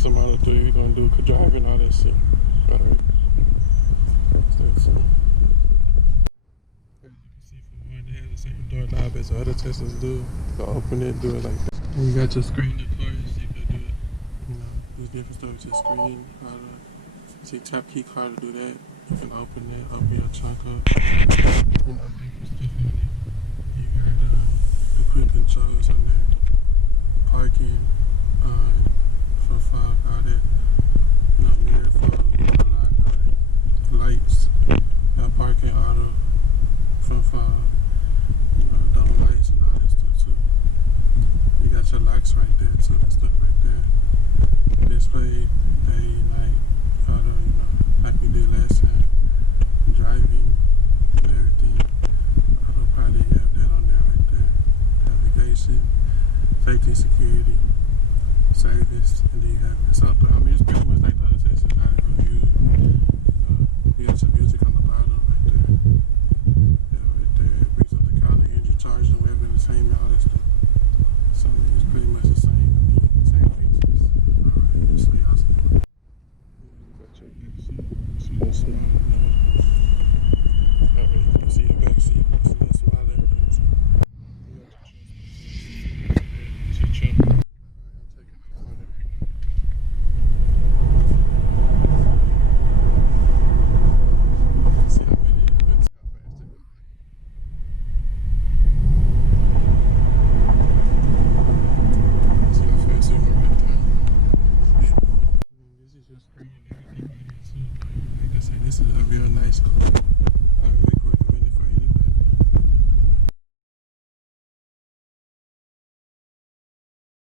some other thing you're gonna do, could drive and all that shit. Alright. Stay tuned. As you can see from one, they have the same door knob as the other Teslas do. You can open it, do it like that. And you got your screen in the car, so you can do it. You know, there's different stuff with your screen. See, tap key card to do that. You can open it, open your trunk up. You know, different stuff on it. You got the quick controls on there. Parking, front fog, all that. You know, mirror fog, lock, all that. Lights, got parking, auto, front fog, you know, dome lights and all that stuff too. You got your locks right there too and stuff right there. Display, day, night, auto, you know, like we did last time. Driving and everything. Autopilot, you have that on there right there. Navigation, safety and security, service, and then you have this out there. I mean, it's pretty much like the other Teslas I reviewed. You got some music on the bottom right there. Yeah, right there. It brings up the counter, energy charge, and whatever in the same, all that stuff. So, I mean, it's pretty much the same thing, the same features. Alright, so y'all see. You got your back seat. It's a little small, you know. You can see your back seat. It's a little small there. You got your trunk. Alright, I'm taking the corner. See how many elements, how fast it goes. See how fast it went right there. This is your screen and everything right here too. Like I said, this is a real nice car.